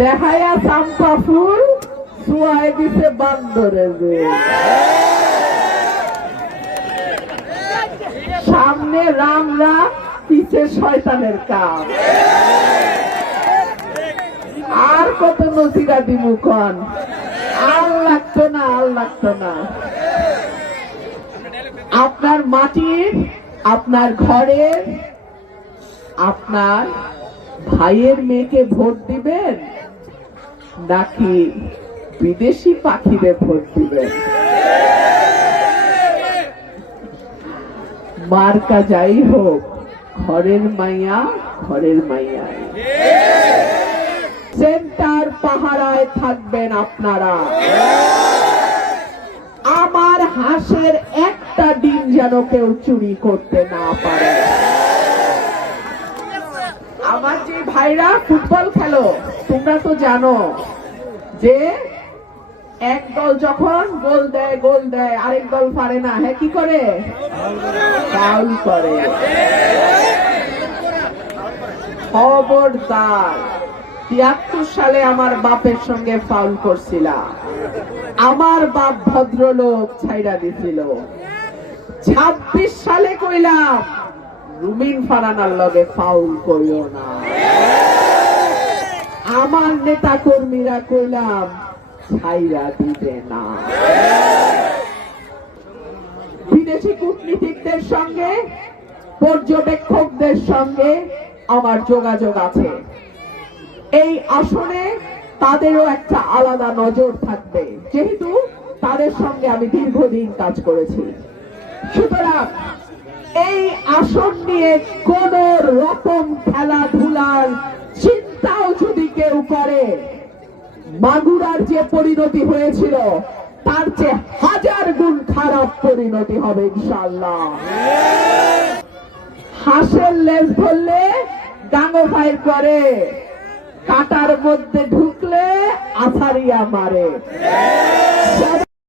দেখায়া চাম্পা ফুল Shuai দিছে বান্দরের রূপ। সামনে রাম রাম, পিছে শয়তানের কাম। আর কত নজিরা দিমুখন আর লাগতো না, আর লাগতো না। আপনার মাটির আপনার ঘরের আপনার ভাইয়ের মেয়েকে ভোট দিবেন? নাকি বিদেশি পাখিদের ভোট দিবেন? মার্কা যাই হোক, ঘরের মাইয়া, ঘরের মাইয়াই। সেন্টার পাহারায় থাকবেন আপনারা। আমার হাঁসের একটা ডিম যেন কেউ চুরি করতে না পারে। আমার যে ভাইরা ফুটবল খেলো, তোমরা তো জানো যে এক দল যখন গোল দেয় গোল দেয়, আরেক দল পারে না। হ্যাঁ কি করে? ফাউল করে। খবরদার। তিয়াত্তর সালে আমার বাপের সঙ্গে ফাউল করছিলাম আমার বাপ ভদ্রলোক ছাইরা দিছিল। ছাব্বিশ সালে কইলাম রুমিন ফারানার লগে ফাউল করিও না। আমার নেতা কর্মীরা কইলাম, ছাইরা দিবে না। বিদেশি কূটনীতিকদের সঙ্গে, পর্যবেক্ষকদের সঙ্গে আমার যোগাযোগ আছে। এই আসনে তাদেরও একটা আলাদা নজর থাকবে। যেহেতু তাদের সঙ্গে আমি দীর্ঘদিন কাজ করেছি। সুতরাং এই আসন নিয়ে কোন রকম খেলাধুলার চিন্তাও যদি কেউ করে মাগুরার যে পরিণতি হয়েছিল, তার চেয়ে হাজার গুণ খারাপ পরিণতি হবে ইনশাল্লাহ হাঁসের লেজ ধরলে ডাঙো ফাইর করে, কাটার মধ্যে ঢুকলে আছারিয়া মারে।